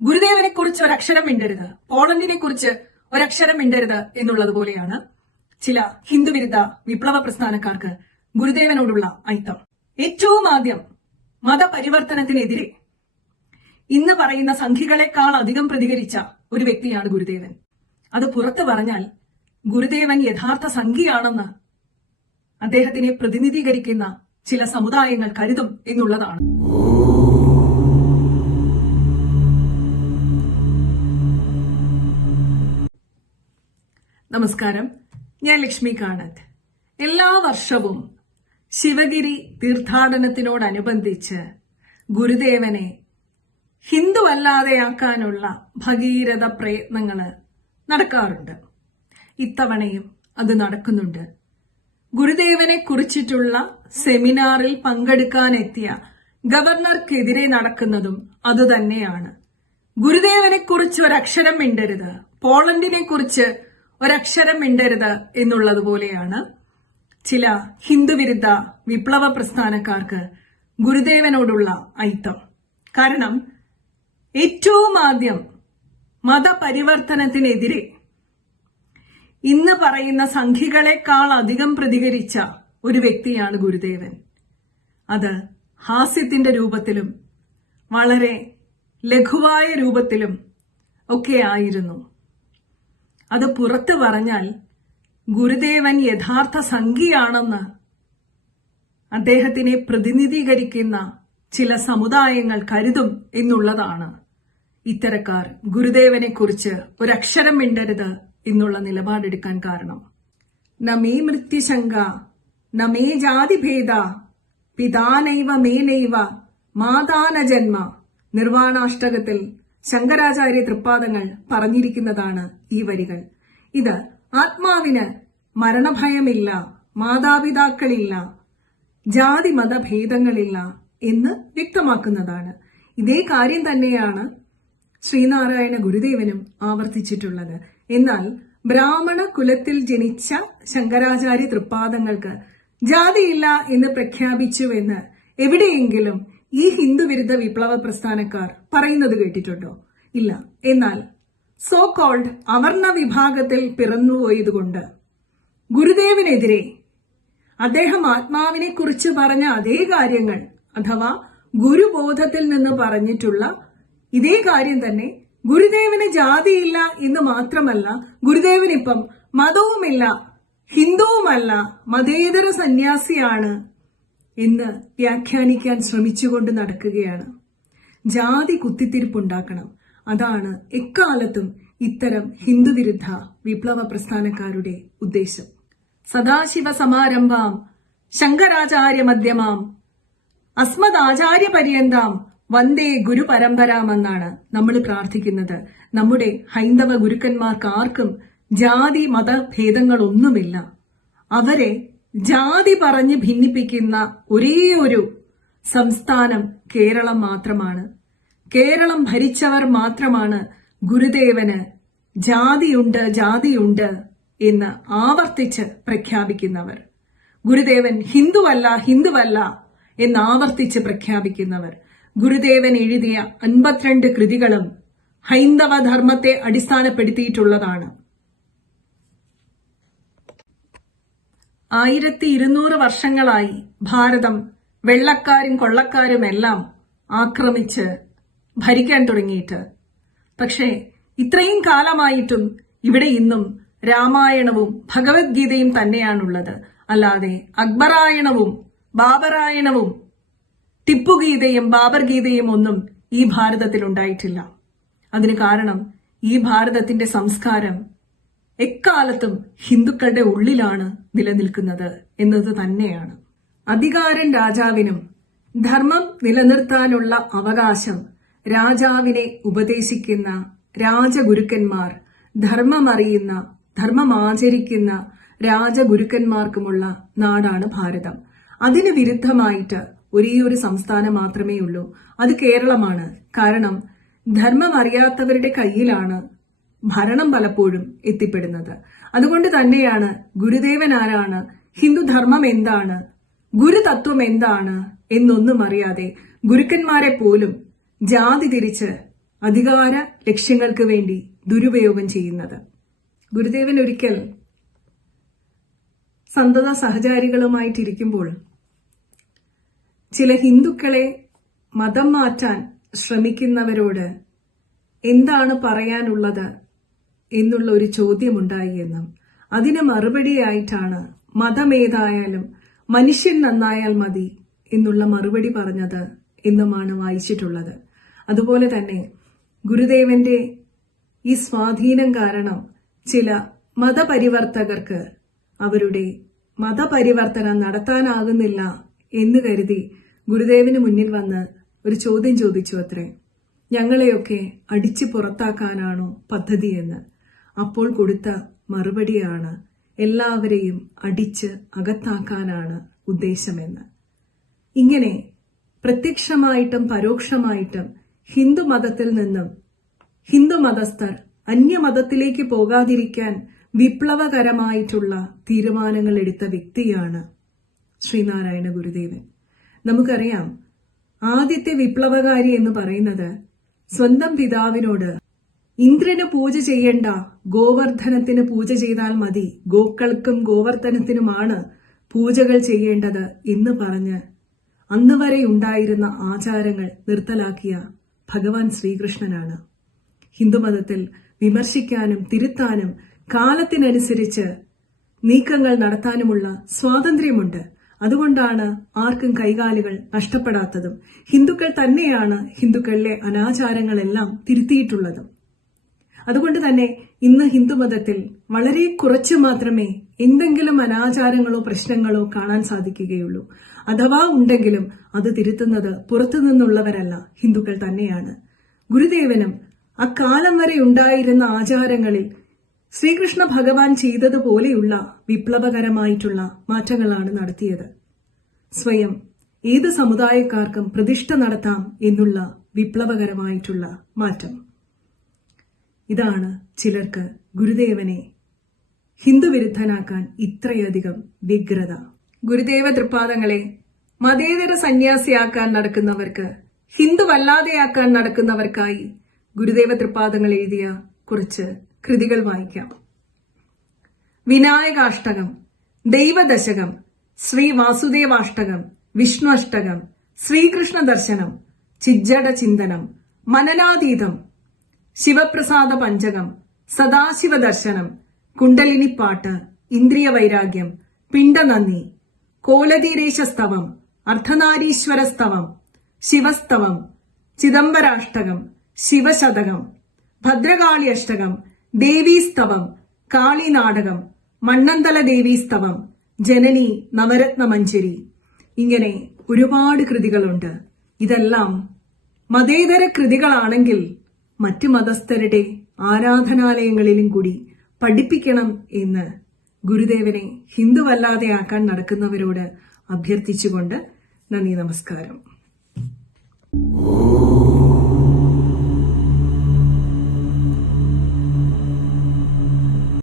ഗുരുദേവനെ കുറിച്ച് ഒരക്ഷരം മിണ്ടരുത്. പോളണ്ടിനെ കുറിച്ച് ഒരക്ഷരം മിണ്ടരുത് എന്നുള്ളത് പോലെയാണ് ചില ഹിന്ദുവിരുദ്ധ വിപ്ലവ പ്രസ്ഥാനക്കാർക്ക് ഗുരുദേവനോടുള്ള ഐത്തം ഏറ്റവും ആദ്യം മതപരിവർത്തനത്തിനെതിരെ ഇന്ന് പറയുന്ന സംഖ്യകളെക്കാൾ അധികം പ്രതികരിച്ച ഒരു വ്യക്തിയാണ് ഗുരുദേവൻ. അത് പുറത്തു പറഞ്ഞാൽ ഗുരുദേവൻ യഥാർത്ഥ സംഖ്യയാണെന്ന് അദ്ദേഹത്തിനെ പ്രതിനിധീകരിക്കുന്ന ചില സമുദായങ്ങൾ കരുതും എന്നുള്ളതാണ്. നമസ്കാരം. ഞാൻ ലക്ഷ്മി കാണത്ത് എല്ലാ വർഷവും ശിവഗിരി തീർത്ഥാടനത്തിനോടനുബന്ധിച്ച് ഗുരുദേവനെ ഹിന്ദു ഹിന്ദുവല്ലാതെയാക്കാനുള്ള ഭഗീരഥ പ്രയത്നങ്ങൾ നടക്കാറുണ്ട്. ഇത്തവണയും അത് നടക്കുന്നുണ്ട്. ഗുരുദേവനെ കുറിച്ചിട്ടുള്ള സെമിനാറിൽ പങ്കെടുക്കാനെത്തിയ ഗവർണർക്കെതിരെ നടക്കുന്നതും അതുതന്നെയാണ്. ഗുരുദേവനെ കുറിച്ച് ഒരക്ഷരം മിണ്ടരുത്. പോളണ്ടിനെ കുറിച്ച് ഒരക്ഷരം മിണ്ടരുത് എന്നുള്ളതുപോലെയാണ് ചില ഹിന്ദുവിരുദ്ധ വിപ്ലവ പ്രസ്ഥാനക്കാർക്ക് ഗുരുദേവനോടുള്ള ഐത്തം കാരണം ഏറ്റവും ആദ്യം മതപരിവർത്തനത്തിനെതിരെ ഇന്ന് പറയുന്ന സംഖ്യകളെക്കാൾ അധികം പ്രതികരിച്ച ഒരു വ്യക്തിയാണ് ഗുരുദേവൻ. അത് ഹാസ്യത്തിന്റെ രൂപത്തിലും വളരെ ലഘുവായ രൂപത്തിലും ഒക്കെ ആയിരുന്നു. അത് പുറത്തു പറഞ്ഞാൽ ഗുരുദേവൻ യഥാർത്ഥ സംഖ്യയാണെന്ന് അദ്ദേഹത്തിനെ പ്രതിനിധീകരിക്കുന്ന ചില സമുദായങ്ങൾ കരുതും എന്നുള്ളതാണ്. ഇത്തരക്കാർ ഗുരുദേവനെ കുറിച്ച് ഒരക്ഷരം മിണ്ടരുത് എന്നുള്ള നിലപാടെടുക്കാൻ കാരണം. നമേ മൃത്യുശങ്ക നമേ ജാതിഭേദ പിതാനൈവ മേനൈവ മാതാന ജന്മ നിർവാണാഷ്ടകത്തിൽ ശങ്കരാചാര്യ തൃപ്പാദങ്ങൾ പറഞ്ഞിരിക്കുന്നതാണ് ഈ വരികൾ. ഇത് ആത്മാവിന് മരണഭയമില്ല മാതാപിതാക്കളില്ല ജാതി മതഭേദങ്ങളില്ല എന്ന് വ്യക്തമാക്കുന്നതാണ്. ഇതേ കാര്യം തന്നെയാണ് ശ്രീനാരായണ ഗുരുദേവനും ആവർത്തിച്ചിട്ടുള്ളത്. എന്നാൽ ബ്രാഹ്മണ കുലത്തിൽ ജനിച്ച ശങ്കരാചാര്യ തൃപ്പാദങ്ങൾക്ക് ജാതിയില്ല എന്ന് പ്രഖ്യാപിച്ചുവെന്ന് എവിടെയെങ്കിലും ഈ ഹിന്ദുവിരുദ്ധ വിപ്ലവ പ്രസ്ഥാനക്കാർ പറയുന്നത് കേട്ടിട്ടുണ്ടോ? ഇല്ല. എന്നാൽ സോ കോൾഡ് അവർണ വിഭാഗത്തിൽ പിറന്നുപോയതുകൊണ്ട് ഗുരുദേവനെതിരെ അദ്ദേഹം ആത്മാവിനെ കുറിച്ച് പറഞ്ഞ അതേ കാര്യങ്ങൾ അഥവാ ഗുരുബോധത്തിൽ നിന്ന് പറഞ്ഞിട്ടുള്ള ഇതേ കാര്യം തന്നെ ഗുരുദേവന് ജാതിയില്ല എന്ന് മാത്രമല്ല ഗുരുദേവനിപ്പം മതവുമില്ല ഹിന്ദുവുമല്ല മതേതര സന്യാസിയാണ് എന്ന് വ്യാഖ്യാനിക്കാൻ ശ്രമിച്ചുകൊണ്ട് നടക്കുകയാണ്. ജാതി കുത്തിത്തിരിപ്പുണ്ടാക്കണം. അതാണ് എക്കാലത്തും ഇത്തരം ഹിന്ദുവിരുദ്ധ വിപ്ലവ പ്രസ്ഥാനക്കാരുടെ ഉദ്ദേശം. സദാശിവ സമാരംഭാം ശങ്കരാചാര്യ മധ്യമാം അസ്മദാചാര്യ പര്യന്താം വന്ദേ ഗുരു പരമ്പരാമെന്നാണ് നമ്മൾ പ്രാർത്ഥിക്കുന്നത്. നമ്മുടെ ഹൈന്ദവ ഗുരുക്കന്മാർക്ക് ആർക്കും ജാതി മതഭേദങ്ങളൊന്നുമില്ല അവരെ ജാതി പറഞ്ഞ് ഭിന്നിപ്പിക്കുന്ന ഒരേ ഒരു സംസ്ഥാനം കേരളം മാത്രമാണ്. കേരളം ഭരിച്ചവർ മാത്രമാണ് ഗുരുദേവന് ജാതിയുണ്ട് ജാതിയുണ്ട് എന്ന് ആവർത്തിച്ച് പ്രഖ്യാപിക്കുന്നവർ. ഗുരുദേവൻ ഹിന്ദുവല്ല ഹിന്ദുവല്ല എന്ന് ആവർത്തിച്ച് പ്രഖ്യാപിക്കുന്നവർ. ഗുരുദേവൻ എഴുതിയ അൻപത്തിരണ്ട് കൃതികളും ഹൈന്ദവ ധർമ്മത്തെ അടിസ്ഥാനപ്പെടുത്തിയിട്ടുള്ളതാണ്. ആയിരത്തി ഇരുന്നൂറ് വർഷങ്ങളായി ഭാരതം വെള്ളക്കാരും കൊള്ളക്കാരും എല്ലാം ആക്രമിച്ച് ഭരിക്കാൻ തുടങ്ങിയിട്ട്. പക്ഷേ ഇത്രയും കാലമായിട്ടും ഇവിടെ ഇന്നും രാമായണവും ഭഗവത്ഗീതയും തന്നെയാണുള്ളത്. അല്ലാതെ അക്ബറായണവും ബാബറായണവും ടിപ്പുഗീതയും ബാബർ ഗീതയും ഒന്നും ഈ ഭാരതത്തിൽ ഉണ്ടായിട്ടില്ല അതിന് കാരണം ഈ ഭാരതത്തിന്റെ സംസ്കാരം എക്കാലത്തും ഹിന്ദുക്കളുടെ ഉള്ളിലാണ് നിലനിൽക്കുന്നത് എന്നത് തന്നെയാണ്. അധികാരൻ രാജാവിനും ധർമ്മം നിലനിർത്താനുള്ള അവകാശം രാജാവിനെ ഉപദേശിക്കുന്ന രാജഗുരുക്കന്മാർ ധർമ്മമറിയുന്ന ധർമ്മമാചരിക്കുന്ന രാജഗുരുക്കന്മാർക്കുമുള്ള നാടാണ് ഭാരതം. അതിന് വിരുദ്ധമായിട്ട് ഒരേ ഒരു സംസ്ഥാനം മാത്രമേ ഉള്ളൂ അത് കേരളമാണ്. കാരണം ധർമ്മം അറിയാത്തവരുടെ കയ്യിലാണ് ഭരണം പലപ്പോഴും എത്തിപ്പെടുന്നത്. അതുകൊണ്ട് തന്നെയാണ് ഗുരുദേവൻ ആരാണ്? ഹിന്ദുധർമ്മം എന്താണ്? ഗുരുതത്വം എന്താണ് എന്നൊന്നും അറിയാതെ ഗുരുക്കന്മാരെ പോലും ജാതി തിരിച്ച് അധികാര ലക്ഷ്യങ്ങൾക്ക് വേണ്ടി ദുരുപയോഗം ചെയ്യുന്നത്. ഗുരുദേവൻ ഒരിക്കൽ സന്തത സഹചാരികളുമായിട്ടിരിക്കുമ്പോൾ ചില ഹിന്ദുക്കളെ മതം മാറ്റാൻ ശ്രമിക്കുന്നവരോട് എന്താണ് പറയാനുള്ളത് എന്നുള്ള ഒരു ചോദ്യമുണ്ടായി എന്നും. അതിന് മറുപടിയായിട്ടാണ് മതമേതായാലും മനുഷ്യൻ നന്നായാൽ മതി എന്നുള്ള മറുപടി പറഞ്ഞത് എന്നുമാണ് വായിച്ചിട്ടുള്ളത്. അതുപോലെ തന്നെ ഗുരുദേവന്റെ ഈ സ്വാധീനം കാരണം ചില മതപരിവർത്തകർക്ക് അവരുടെ മതപരിവർത്തനം നടത്താനാകുന്നില്ല എന്ന് കരുതി ഗുരുദേവന് മുന്നിൽ വന്ന് ഒരു ചോദ്യം ചോദിച്ചു അത്രേ. ഞങ്ങളെയൊക്കെ അടിച്ചു പുറത്താക്കാനാണോ പദ്ധതിയെന്ന്. അപ്പോൾ കൊടുത്ത മറുപടിയാണ് എല്ലാവരെയും അടിച്ച് അകത്താക്കാനാണ് ഉദ്ദേശമെന്ന്. ഇങ്ങനെ പ്രത്യക്ഷമായിട്ടും പരോക്ഷമായിട്ടും ഹിന്ദു മതത്തിൽ നിന്നും ഹിന്ദു മതസ്ഥർ അന്യമതത്തിലേക്ക് പോകാതിരിക്കാൻ വിപ്ലവകരമായിട്ടുള്ള തീരുമാനങ്ങൾ എടുത്ത വ്യക്തിയാണ് ശ്രീനാരായണ ഗുരുദേവൻ. നമുക്കറിയാം ആദ്യത്തെ വിപ്ലവകാരി എന്ന് പറയുന്നത് സ്വന്തം പിതാവിനോട് ഇന്ദ്രന് പൂജ ചെയ്യണ്ട. ഗോവർദ്ധനത്തിന് പൂജ ചെയ്താൽ മതി. ഗോക്കൾക്കും ഗോവർദ്ധനത്തിനുമാണ് പൂജകൾ ചെയ്യേണ്ടത് എന്ന് പറഞ്ഞ് അന്ന് വരെ ഉണ്ടായിരുന്ന ആചാരങ്ങൾ നിർത്തലാക്കിയ ഭഗവാൻ ശ്രീകൃഷ്ണനാണ്. ഹിന്ദുമതത്തിൽ വിമർശിക്കാനും തിരുത്താനും കാലത്തിനനുസരിച്ച് നീക്കങ്ങൾ നടത്താനുമുള്ള സ്വാതന്ത്ര്യമുണ്ട്. അതുകൊണ്ടാണ് ആർക്കും കൈകാലുകൾ നഷ്ടപ്പെടാത്തതും. ഹിന്ദുക്കൾ തന്നെയാണ് ഹിന്ദുക്കളിലെ അനാചാരങ്ങളെല്ലാം തിരുത്തിയിട്ടുള്ളതും. അതുകൊണ്ട് തന്നെ ഇന്ന് ഹിന്ദുമതത്തിൽ വളരെ കുറച്ച് മാത്രമേ എന്തെങ്കിലും അനാചാരങ്ങളോ പ്രശ്നങ്ങളോ കാണാൻ സാധിക്കുകയുള്ളൂ. അഥവാ ഉണ്ടെങ്കിലും അത് തിരുത്തുന്നത് പുറത്തുനിന്നുള്ളവരല്ല ഹിന്ദുക്കൾ തന്നെയാണ്. ഗുരുദേവനും അക്കാലം വരെ ഉണ്ടായിരുന്ന ആചാരങ്ങളിൽ ശ്രീകൃഷ്ണ ഭഗവാൻ ചെയ്തതുപോലെയുള്ള വിപ്ലവകരമായിട്ടുള്ള മാറ്റങ്ങളാണ് നടത്തിയത്. സ്വയം ഏത് സമുദായക്കാർക്കും പ്രതിഷ്ഠ നടത്താം എന്നുള്ള വിപ്ലവകരമായിട്ടുള്ള മാറ്റം. ഇതാണ് ചിലർക്ക് ഗുരുദേവനെ. ഹിന്ദുവിരുദ്ധനാക്കാൻ ഇത്രയധികം വ്യഗ്രത. ഗുരുദേവ തൃപ്പാദങ്ങളെ മതേതര സന്യാസിയാക്കാൻ നടക്കുന്നവർക്ക് ഹിന്ദുവല്ലാതെയാക്കാൻ നടക്കുന്നവർക്കായി ഗുരുദേവ തൃപ്പാദങ്ങൾ എഴുതിയ കുറച്ച് കൃതികൾ വായിക്കാം. വിനായകാഷ്ടകം ദൈവദശകം ശ്രീ വാസുദേവാഷ്ടകം വിഷ്ണു അഷ്ടകം ശ്രീകൃഷ്ണ ദർശനം ചിജ്ജട ചിന്തനം മനനാതീതം ശിവപ്രസാദ പഞ്ചകം സദാശിവ ദർശനം കുണ്ടലിനിപ്പാട്ട് ഇന്ദ്രിയ വൈരാഗ്യം പിണ്ടനന്ദി കോലതീരേശസ്തവം അർദ്ധനാരീശ്വരസ്തവം ശിവസ്തവം ചിദംബരാഷ്ടകം ശിവശതകം ഭദ്രകാളി അഷ്ടകം ദേവീസ്തവം കാളിനാടകം മണ്ണന്തല ദേവീസ്തവം ജനനി നവരത്ന മഞ്ചരി ഇങ്ങനെ ഒരുപാട് കൃതികളുണ്ട്. ഇതെല്ലാം മതേതര കൃതികളാണെങ്കിൽ മറ്റു മതസ്ഥരുടെ ആരാധനാലയങ്ങളിലും കൂടി പഠിപ്പിക്കണം എന്ന് ഗുരുദേവനെ ഹിന്ദുവല്ലാതെയാക്കാൻ നടക്കുന്നവരോട് അഭ്യർത്ഥിച്ചുകൊണ്ട് നന്ദി നമസ്കാരം.